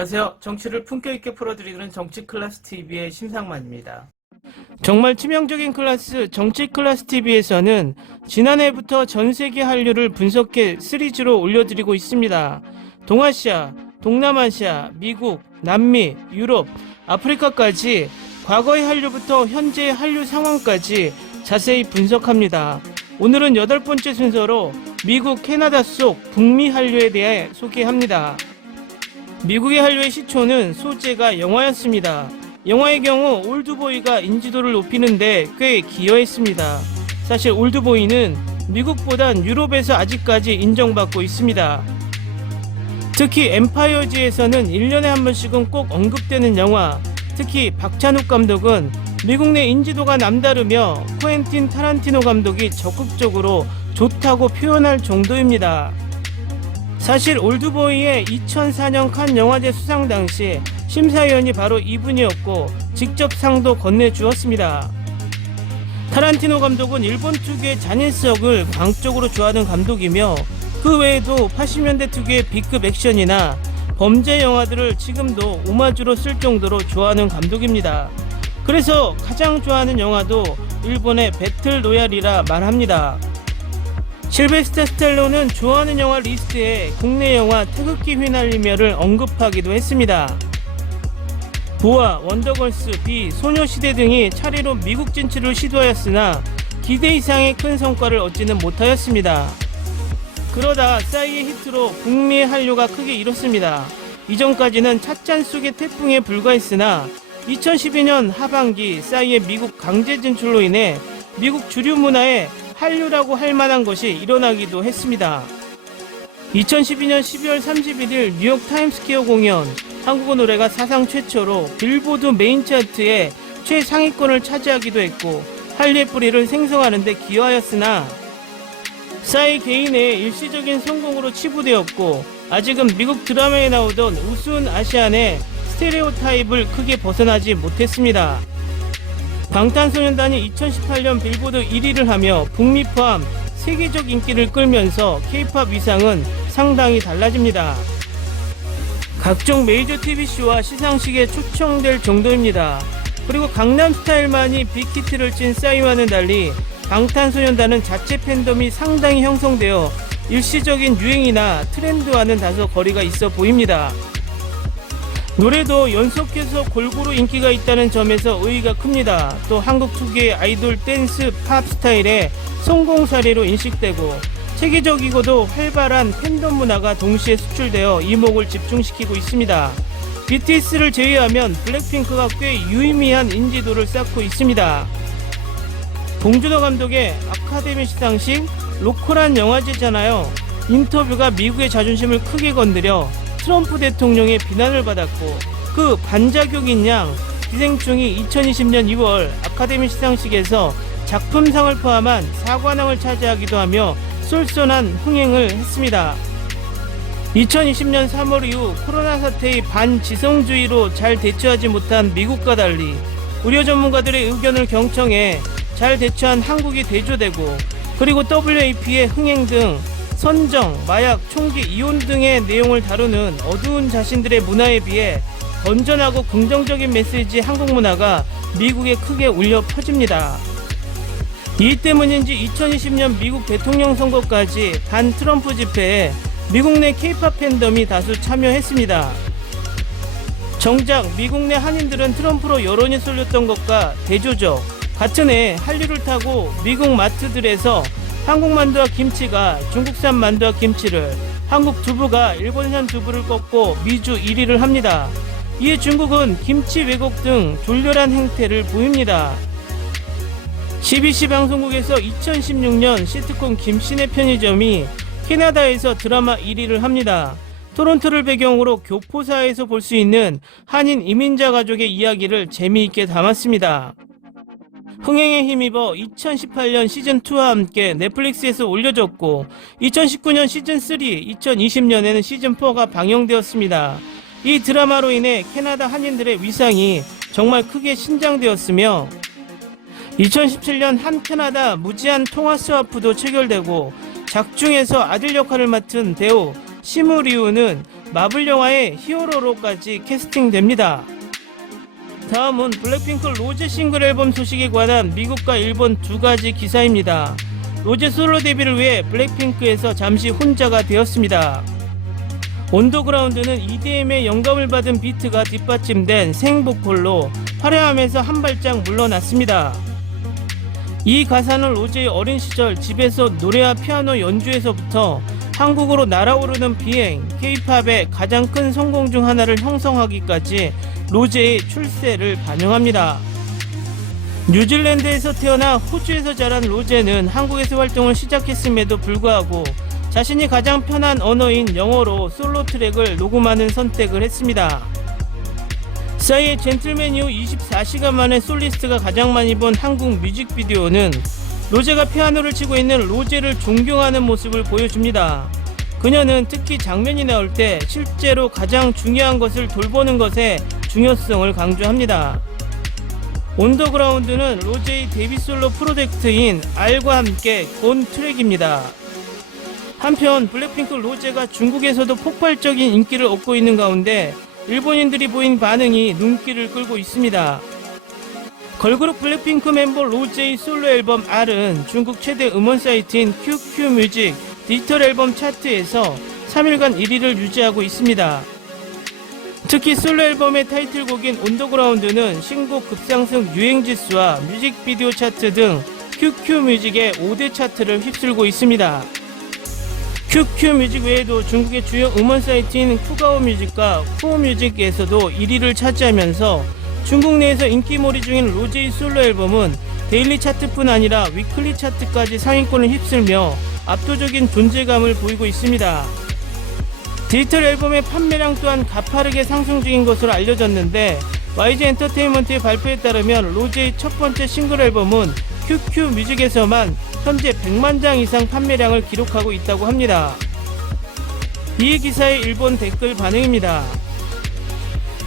안녕하세요. 정치를 품격있게 풀어드리는 정치클래스TV의 심상만입니다. 정말 치명적인 클래스 정치클래스TV에서는 지난해부터 전세계 한류를 분석해 시리즈로 올려드리고 있습니다. 동아시아, 동남아시아, 미국, 남미, 유럽, 아프리카까지 과거의 한류부터 현재의 한류 상황까지 자세히 분석합니다. 오늘은 8번째 순서로 미국, 캐나다 속 북미 한류에 대해 소개합니다. 미국의 한류의 시초는 소재가 영화였습니다. 영화의 경우 올드보이가 인지도를 높이는데 꽤 기여했습니다. 사실 올드보이는 미국보단 유럽에서 아직까지 인정받고 있습니다. 특히 엠파이어즈에서는 1년에 한 번씩은 꼭 언급되는 영화, 특히 박찬욱 감독은 미국 내 인지도가 남다르며 쿠엔틴 타란티노 감독이 적극적으로 좋다고 표현할 정도입니다. 사실 올드보이의 2004년 칸 영화제 수상 당시 심사위원이 바로 이분이었고 직접 상도 건네주었습니다. 타란티노 감독은 일본 특유의 잔인성을 광적으로 좋아하는 감독이며 그 외에도 80년대 특유의 B급 액션이나 범죄 영화들을 지금도 오마주로 쓸 정도로 좋아하는 감독입니다. 그래서 가장 좋아하는 영화도 일본의 배틀 로얄이라 말합니다. 실베스터 스텔론은 좋아하는 영화 리스트에 국내 영화 태극기 휘날리며를 언급하기도 했습니다. 보아, 원더걸스, 비, 소녀시대 등이 차례로 미국 진출을 시도하였으나 기대 이상의 큰 성과를 얻지는 못하였습니다. 그러다 싸이의 히트로 북미의 한류가 크게 일었습니다. 이전까지는 찻잔 속의 태풍에 불과했으나 2012년 하반기 싸이의 미국 강제 진출로 인해 미국 주류 문화에 한류라고 할 만한 것이 일어나기도 했습니다. 2012년 12월 31일 뉴욕 타임스퀘어 공연, 한국어 노래가 사상 최초로 빌보드 메인 차트의 최상위권을 차지하기도 했고 한류의 뿌리를 생성하는 데 기여하였으나 싸이 개인의 일시적인 성공으로 치부되었고 아직은 미국 드라마에 나오던 우스운 아시안의 스테레오타입을 크게 벗어나지 못했습니다. 방탄소년단이 2018년 빌보드 1위를 하며 북미 포함 세계적 인기를 끌면서 K-POP 위상은 상당히 달라집니다. 각종 메이저 TV쇼와 시상식에 초청될 정도입니다. 그리고 강남스타일만이 빅히트를 친 싸이와는 달리 방탄소년단은 자체 팬덤이 상당히 형성되어 일시적인 유행이나 트렌드와는 다소 거리가 있어 보입니다. 노래도 연속해서 골고루 인기가 있다는 점에서 의의가 큽니다. 또 한국 특유의 아이돌 댄스 팝 스타일의 성공 사례로 인식되고 세계적이고도 활발한 팬덤 문화가 동시에 수출되어 이목을 집중시키고 있습니다. BTS를 제외하면 블랙핑크가 꽤 유의미한 인지도를 쌓고 있습니다. 봉준호 감독의 아카데미 시상식 로컬한 영화제잖아요. 인터뷰가 미국의 자존심을 크게 건드려 트럼프 대통령의 비난을 받았고 그 반작용인 양 기생충이 2020년 2월 아카데미 시상식에서 작품상을 포함한 사관왕을 차지하기도 하며 쏠쏠한 흥행을 했습니다. 2020년 3월 이후 코로나 사태의 반지성주의로 잘 대처하지 못한 미국과 달리 의료 전문가들의 의견을 경청해 잘 대처한 한국이 대조되고 그리고 WAP의 흥행 등 선정, 마약, 총기, 이혼 등의 내용을 다루는 어두운 자신들의 문화에 비해 건전하고 긍정적인 메시지 한국 문화가 미국에 크게 울려 퍼집니다. 이 때문인지 2020년 미국 대통령 선거까지 반 트럼프 집회에 미국 내 K-POP 팬덤이 다수 참여했습니다. 정작 미국 내 한인들은 트럼프로 여론이 쏠렸던 것과 대조적 같은 해 한류를 타고 미국 마트들에서 한국 만두와 김치가 중국산 만두와 김치를, 한국 두부가 일본산 두부를 꺾고 미주 1위를 합니다. 이에 중국은 김치 왜곡 등 졸렬한 행태를 보입니다. CBC 방송국에서 2016년 시트콤 김씨네 편의점이 캐나다에서 드라마 1위를 합니다. 토론토를 배경으로 교포사에서 볼 수 있는 한인 이민자 가족의 이야기를 재미있게 담았습니다. 흥행에 힘입어 2018년 시즌2와 함께 넷플릭스에서 올려졌고 2019년 시즌3, 2020년에는 시즌4가 방영되었습니다. 이 드라마로 인해 캐나다 한인들의 위상이 정말 크게 신장되었으며 2017년 한 캐나다 무제한 통화 스와프도 체결되고 작중에서 아들 역할을 맡은 배우 시무 리우는 마블 영화의 히어로로까지 캐스팅됩니다. 다음은 블랙핑크 로제 싱글 앨범 소식에 관한 미국과 일본 두 가지 기사입니다. 로제 솔로 데뷔를 위해 블랙핑크에서 잠시 혼자가 되었습니다. 온더그라운드는 EDM의 영감을 받은 비트가 뒷받침된 생보컬로 화려함에서 한 발짝 물러났습니다. 이 가사는 로제의 어린 시절 집에서 노래와 피아노 연주에서부터 한국으로 날아오르는 비행, K-팝의 가장 큰 성공 중 하나를 형성하기까지 로제의 출세를 반영합니다. 뉴질랜드에서 태어나 호주에서 자란 로제는 한국에서 활동을 시작했음에도 불구하고 자신이 가장 편한 언어인 영어로 솔로 트랙을 녹음하는 선택을 했습니다. 싸이의 젠틀맨 이후 24시간 만에 솔리스트가 가장 많이 본 한국 뮤직비디오는 로제가 피아노를 치고 있는 로제를 존경하는 모습을 보여줍니다. 그녀는 특히 장면이 나올 때 실제로 가장 중요한 것을 돌보는 것의 중요성을 강조합니다. 온더그라운드는 로제의 데뷔 솔로 프로젝트인 R과 함께 본 트랙입니다. 한편 블랙핑크 로제가 중국에서도 폭발적인 인기를 얻고 있는 가운데 일본인들이 보인 반응이 눈길을 끌고 있습니다. 걸그룹 블랙핑크 멤버 로제의 솔로 앨범 R은 중국 최대 음원 사이트인 QQ뮤직 디지털 앨범 차트에서 3일간 1위를 유지하고 있습니다. 특히 솔로 앨범의 타이틀곡인 온더그라운드는 신곡 급상승 유행지수와 뮤직비디오 차트 등 QQ뮤직의 5대 차트를 휩쓸고 있습니다. QQ뮤직 외에도 중국의 주요 음원 사이트인 쿠가오뮤직과 쿠오뮤직에서도 1위를 차지하면서 중국 내에서 인기몰이 중인 로제의 솔로 앨범은 데일리 차트뿐 아니라 위클리 차트까지 상위권을 휩쓸며 압도적인 존재감을 보이고 있습니다. 디지털 앨범의 판매량 또한 가파르게 상승 중인 것으로 알려졌는데 YG 엔터테인먼트의 발표에 따르면 로제의 첫 번째 싱글 앨범은 QQ뮤직에서만 현재 100만 장 이상 판매량을 기록하고 있다고 합니다. 이 기사의 일본 댓글 반응입니다.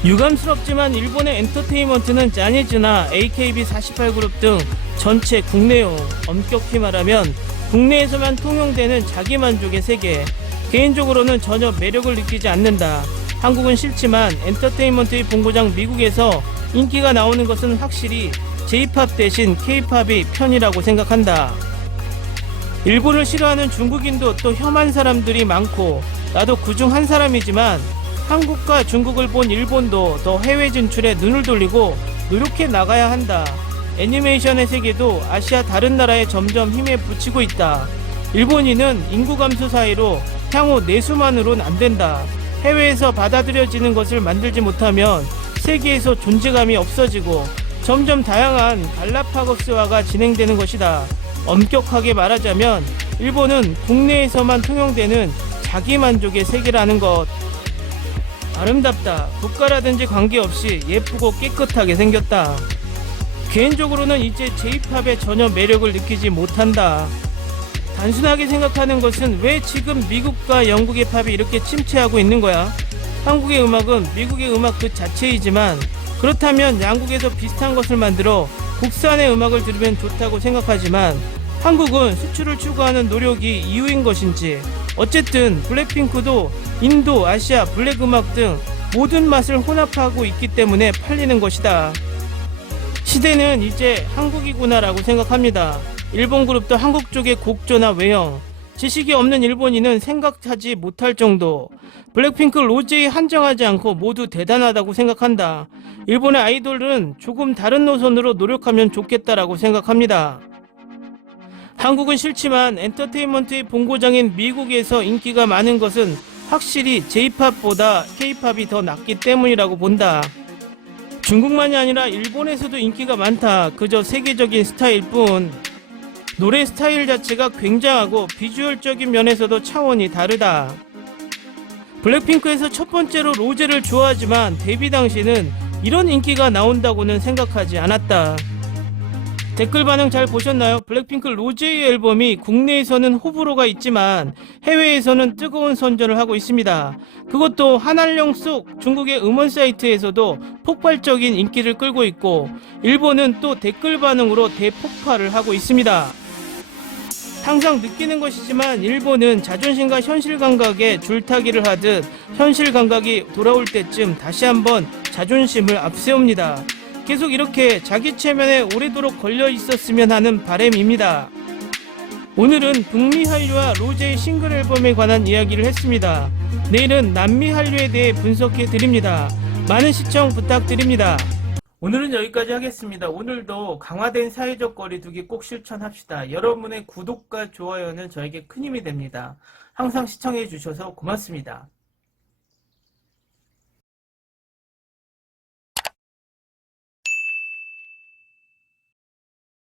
유감스럽지만 일본의 엔터테인먼트는 자니즈나 AKB48 그룹 등 전체 국내용, 엄격히 말하면 국내에서만 통용되는 자기만족의 세계, 개인적으로는 전혀 매력을 느끼지 않는다. 한국은 싫지만 엔터테인먼트의 본고장 미국에서 인기가 나오는 것은 확실히 J-팝 대신 K-팝이 편이라고 생각한다. 일본을 싫어하는 중국인도 또 혐한 사람들이 많고 나도 그중 한 사람이지만 한국과 중국을 본 일본도 더 해외 진출에 눈을 돌리고 노력해 나가야 한다. 애니메이션의 세계도 아시아 다른 나라에 점점 힘에 부치고 있다. 일본인은 인구 감소 사이로 향후 내수만으론 안 된다. 해외에서 받아들여지는 것을 만들지 못하면 세계에서 존재감이 없어지고 점점 다양한 갈라파고스화가 진행되는 것이다. 엄격하게 말하자면 일본은 국내에서만 통용되는 자기만족의 세계라는 것. 아름답다. 국가라든지 관계없이 예쁘고 깨끗하게 생겼다. 개인적으로는 이제 J-팝에 전혀 매력을 느끼지 못한다. 단순하게 생각하는 것은 왜 지금 미국과 영국의 팝이 이렇게 침체하고 있는 거야? 한국의 음악은 미국의 음악 그 자체이지만 그렇다면 양국에서 비슷한 것을 만들어 국산의 음악을 들으면 좋다고 생각하지만 한국은 수출을 추구하는 노력이 이유인 것인지 어쨌든 블랙핑크도 인도, 아시아, 블랙 음악 등 모든 맛을 혼합하고 있기 때문에 팔리는 것이다. 시대는 이제 한국이구나 라고 생각합니다. 일본 그룹도 한국 쪽의 곡조나 외형, 지식이 없는 일본인은 생각하지 못할 정도. 블랙핑크 로제에 한정하지 않고 모두 대단하다고 생각한다. 일본의 아이돌은 조금 다른 노선으로 노력하면 좋겠다라고 생각합니다. 한국은 싫지만 엔터테인먼트의 본고장인 미국에서 인기가 많은 것은 확실히 J-팝보다 K-팝이 더 낫기 때문이라고 본다. 중국만이 아니라 일본에서도 인기가 많다. 그저 세계적인 스타일뿐. 노래 스타일 자체가 굉장하고 비주얼적인 면에서도 차원이 다르다. 블랙핑크에서 첫 번째로 로제를 좋아하지만 데뷔 당시는 이런 인기가 나온다고는 생각하지 않았다. 댓글 반응 잘 보셨나요? 블랙핑크 로제의 앨범이 국내에서는 호불호가 있지만 해외에서는 뜨거운 선전을 하고 있습니다. 그것도 한알령 속 중국의 음원 사이트에서도 폭발적인 인기를 끌고 있고 일본은 또 댓글 반응으로 대폭발을 하고 있습니다. 항상 느끼는 것이지만 일본은 자존심과 현실 감각에 줄타기를 하듯 현실 감각이 돌아올 때쯤 다시 한번 자존심을 앞세웁니다. 계속 이렇게 자기 체면에 오래도록 걸려 있었으면 하는 바람입니다. 오늘은 북미 한류와 로제의 싱글 앨범에 관한 이야기를 했습니다. 내일은 남미 한류에 대해 분석해 드립니다. 많은 시청 부탁드립니다. 오늘은 여기까지 하겠습니다. 오늘도 강화된 사회적 거리두기 꼭 실천합시다. 여러분의 구독과 좋아요는 저에게 큰 힘이 됩니다. 항상 시청해 주셔서 고맙습니다.